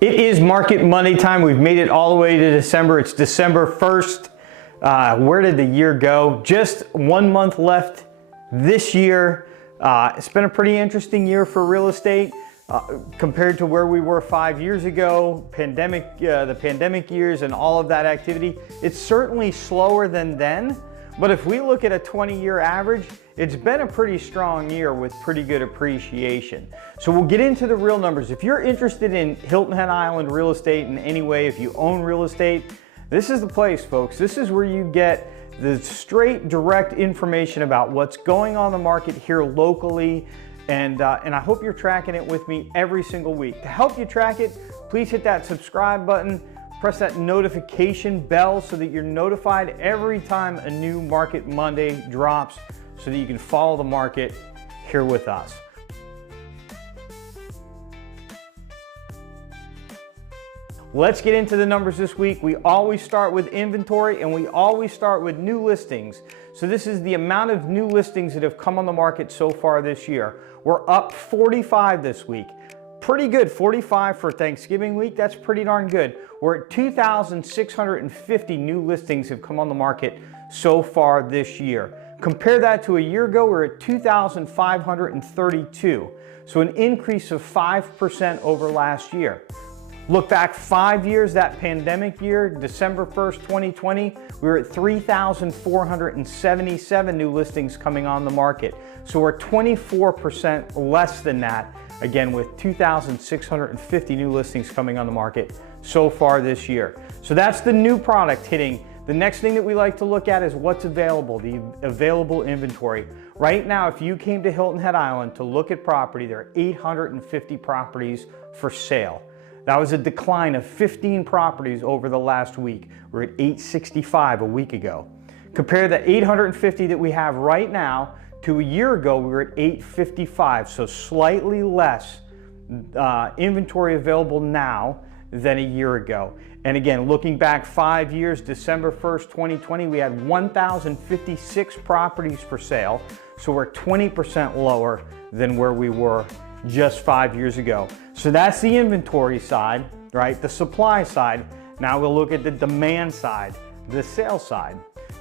It is Market Monday time. We've made it all the way to December. It's December 1st. Where did the year go? Just 1 month left this year. It's been a pretty interesting year for real estate compared to where we were 5 years ago. The pandemic years and all of that activity. It's certainly slower than then, but if we look at a 20-year average, it's been a pretty strong year with pretty good appreciation. So we'll get into the real numbers. If you're interested in Hilton Head Island real estate in any way, if you own real estate, this is the place, folks. This is where you get the straight, direct information about what's going on in the market here locally. And I hope you're tracking it with me every single week. To help you track it, please hit that subscribe button. Press that notification bell so that you're notified every time a new Market Monday drops, so that you can follow the market here with us. Let's get into the numbers this week. We always start with inventory and we always start with new listings. So this is the amount of new listings that have come on the market so far this year. We're up 45 this week. Pretty good, 45 for Thanksgiving week. That's pretty darn good. We're at 2,650 new listings have come on the market so far this year. Compare that to a year ago, we're at 2,532. So an increase of 5% over last year. Look back 5 years, that pandemic year, December 1st, 2020, we were at 3,477 new listings coming on the market. So we're 24% less than that, again, with 2,650 new listings coming on the market so far this year. So that's the new product hitting. The next thing that we like to look at is what's available, the available inventory. Right now, if you came to Hilton Head Island to look at property, there are 850 properties for sale. That was a decline of 15 properties over the last week. We're at 865 a week ago. Compare the 850 that we have right now to a year ago, we were at 855, so slightly less inventory available now than a year ago. And again, looking back 5 years, December 1st, 2020, we had 1,056 properties for sale. So we're 20% lower than where we were just 5 years ago. So that's the inventory side, right? The supply side. Now we'll look at the demand side, the sales side.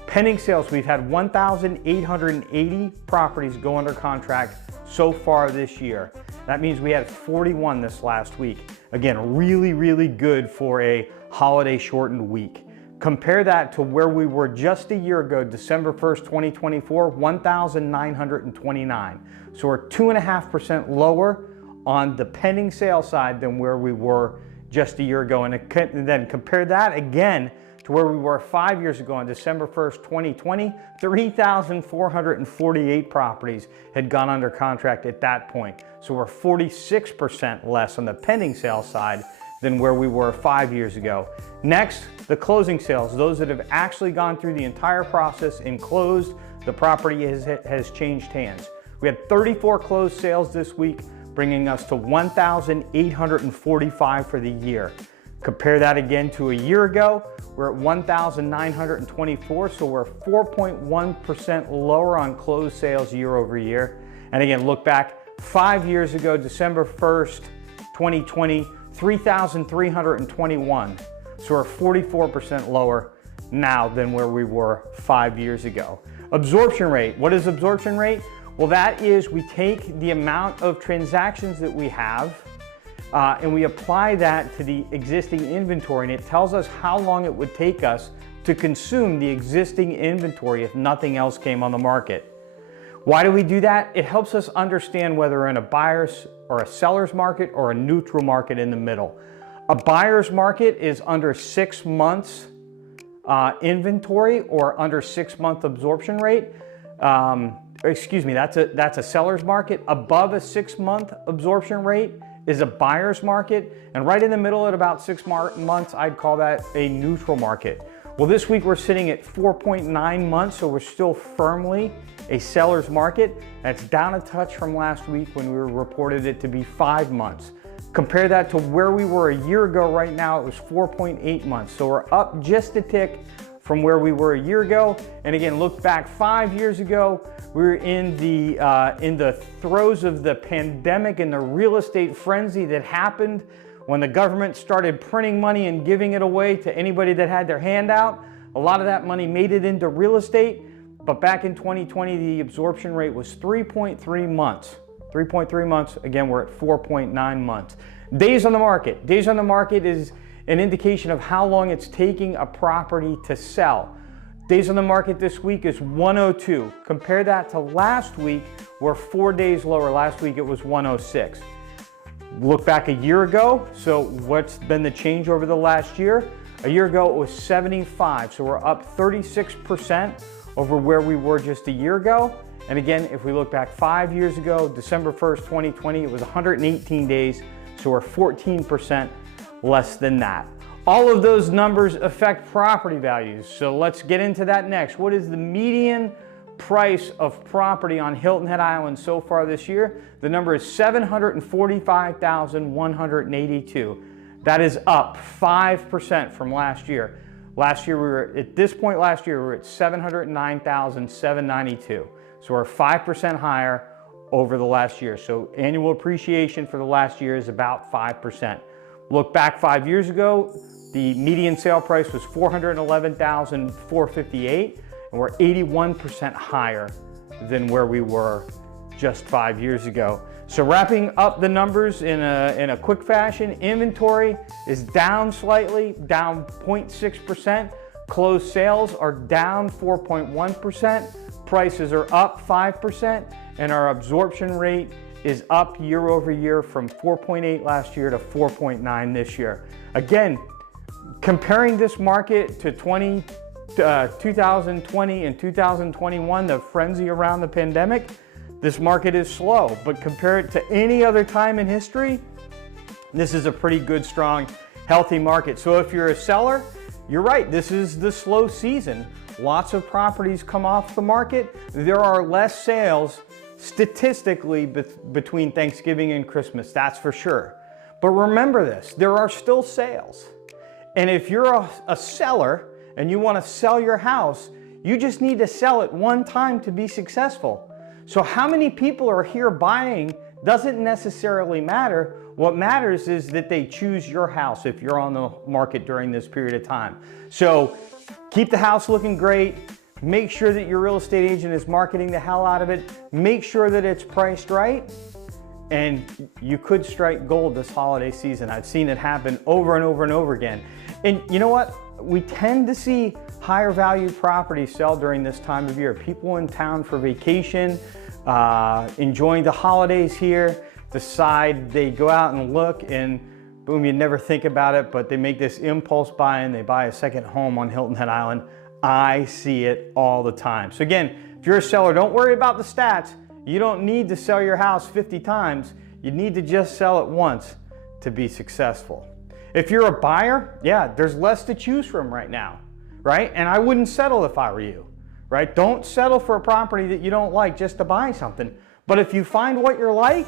Pending sales, we've had 1,880 properties go under contract so far this year. That means we had 41 this last week. Again, really, really good for a holiday shortened week. Compare that to where we were just a year ago, December 1st, 2024, 1,929. So we're 2.5% lower on the pending sale side than where we were just a year ago. And then compare that again to where we were 5 years ago on December 1st, 2020, 3,448 properties had gone under contract at that point. So we're 46% less on the pending sales side than where we were 5 years ago. Next, the closing sales, those that have actually gone through the entire process and closed, the property has changed hands. We had 34 closed sales this week, bringing us to 1,845 for the year. Compare that again to a year ago, we're at 1,924, so we're 4.1% lower on closed sales year over year. And again, look back 5 years ago, December 1st, 2020, 3,321. So we're 44% lower now than where we were 5 years ago. Absorption rate, what is absorption rate? Well, that is we take the amount of transactions that we have and we apply that to the existing inventory, and it tells us how long it would take us to consume the existing inventory if nothing else came on the market. Why do we do that? It helps us understand whether we're in a buyer's or a seller's market or a neutral market in the middle. A buyer's market is under 6 months inventory or under 6 month absorption rate. Excuse me, that's a seller's market. Above a 6 month absorption rate is a buyer's market, and right in the middle at about 6 months, I'd call that a neutral market. Well, this week we're sitting at 4.9 months, so we're still firmly a seller's market. That's down a touch from last week when we reported it to be 5 months. Compare that to where we were a year ago. Right now it was 4.8 months, so we're up just a tick from where we were a year ago. And again, look back 5 years ago, we were in the throes of the pandemic and the real estate frenzy that happened when the government started printing money and giving it away to anybody that had their hand out, a lot of that money made it into real estate. But back in 2020, the absorption rate was 3.3 months. 3.3 months, again, we're at 4.9 months. Days on the market. Days on the market is an indication of how long it's taking a property to sell. Days on the market this week is 102. Compare that to last week, we're 4 days lower. Last week it was 106. Look back a year ago, so what's been the change over the last year? A year ago it was 75, so we're up 36% over where we were just a year ago. And again, if we look back 5 years ago, December 1st, 2020, it was 118 days, so we're 14% less than that. All of those numbers affect property values, so let's get into that next. What is the median price of property on Hilton Head Island so far this year? The number is $745,182. That is up 5% from last year. Last year, we were at this point last year, we were at $709,792. So we're 5% higher over the last year. So annual appreciation for the last year is about 5%. Look back 5 years ago, the median sale price was $411,458, and we're 81% higher than where we were just 5 years ago. So wrapping up the numbers in a quick fashion, inventory is down slightly, down 0.6%. Closed sales are down 4.1%. Prices are up 5%, and our absorption rate is up year over year from 4.8 last year to 4.9 this year. Again, comparing this market to 2020 and 2021, the frenzy around the pandemic, this market is slow, but compare it to any other time in history, this is a pretty good, strong, healthy market. So if you're a seller, you're right, this is the slow season. Lots of properties come off the market. There are less sales statistically between Thanksgiving and Christmas, that's for sure. But remember this, there are still sales. And if you're a seller and you want to sell your house, you just need to sell it one time to be successful. So how many people are here buying doesn't necessarily matter. What matters is that they choose your house if you're on the market during this period of time. So keep the house looking great. Make sure that your real estate agent is marketing the hell out of it. Make sure that it's priced right. And you could strike gold this holiday season. I've seen it happen over and over and over again. And you know what? We tend to see higher value properties sell during this time of year. People in town for vacation, enjoying the holidays here, decide they go out and look and boom, you never think about it, but they make this impulse buy and they buy a second home on Hilton Head Island. I see it all the time. So again, if you're a seller, don't worry about the stats. You don't need to sell your house 50 times. You need to just sell it once to be successful. If you're a buyer, yeah, there's less to choose from right now, right? And I wouldn't settle if I were you, right? Don't settle for a property that you don't like just to buy something. But if you find what you like,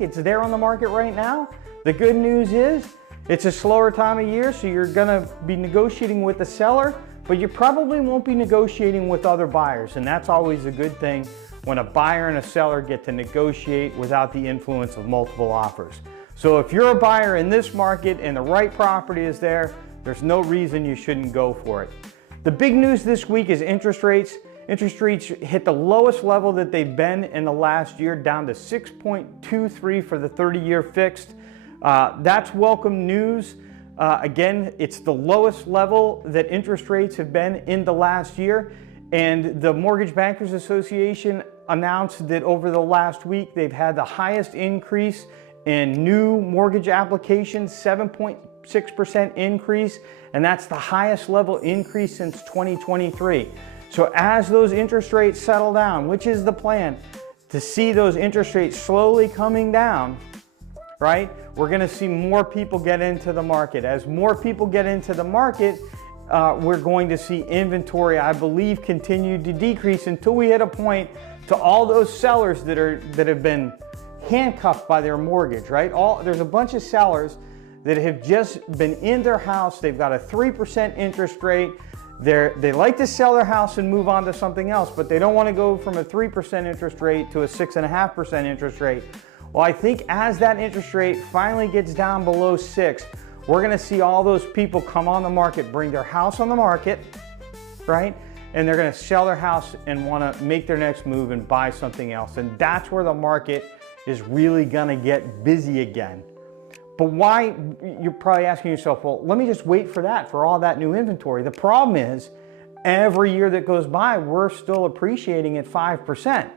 it's there on the market right now. The good news is it's a slower time of year, so you're gonna be negotiating with the seller, but you probably won't be negotiating with other buyers. And that's always a good thing when a buyer and a seller get to negotiate without the influence of multiple offers. So if you're a buyer in this market and the right property is there, there's no reason you shouldn't go for it. The big news this week is interest rates. Interest rates hit the lowest level that they've been in the last year, down to 6.23 for the 30-year fixed. That's welcome news. Again, it's the lowest level that interest rates have been in the last year. And the Mortgage Bankers Association announced that over the last week, they've had the highest increase in new mortgage applications, 7.6% increase, and that's the highest level increase since 2023. So as those interest rates settle down, which is the plan, to see those interest rates slowly coming down, right? We're gonna see more people get into the market. As more people get into the market, we're going to see inventory, I believe, continue to decrease until we hit a point to all those sellers that have been handcuffed by their mortgage, right? There's a bunch of sellers that have just been in their house. They've got a 3% interest rate. They like to sell their house and move on to something else, but they don't want to go from a 3% interest rate to a 6.5% interest rate. Well, I think as that interest rate finally gets down below 6, we're gonna see all those people come on the market, bring their house on the market, right? And they're gonna sell their house and wanna make their next move and buy something else. And that's where the market is really gonna get busy again. But why, you're probably asking yourself, well, let me just wait for that, for all that new inventory. The problem is, every year that goes by, we're still appreciating at 5%.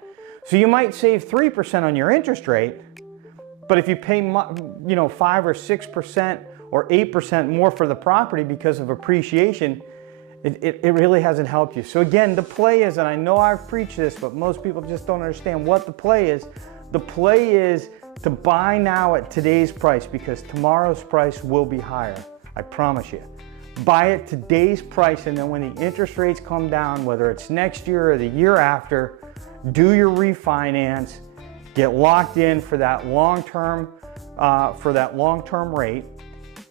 So you might save 3% on your interest rate, but if you pay 5 or 6% or 8% more for the property because of appreciation, it really hasn't helped you. So again, the play is, and I know I've preached this, but most people just don't understand what the play is. The play is to buy now at today's price, because tomorrow's price will be higher. I promise you. Buy at today's price, and then when the interest rates come down, whether it's next year or the year after, do your refinance, get locked in for that long-term rate,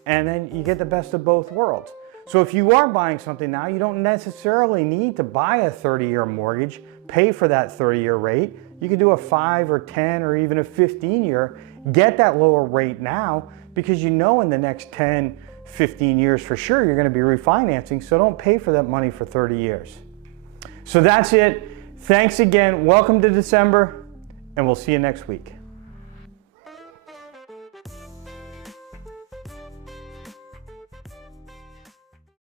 and then you get the best of both worlds. So if you are buying something now, you don't necessarily need to buy a 30-year mortgage, pay for that 30-year rate. You can do a 5 or 10 or even a 15-year, get that lower rate now, because you know in the next 10, 15 years for sure you're going to be refinancing, so don't pay for that money for 30 years. So that's it. Thanks again. Welcome to December, and we'll see you next week.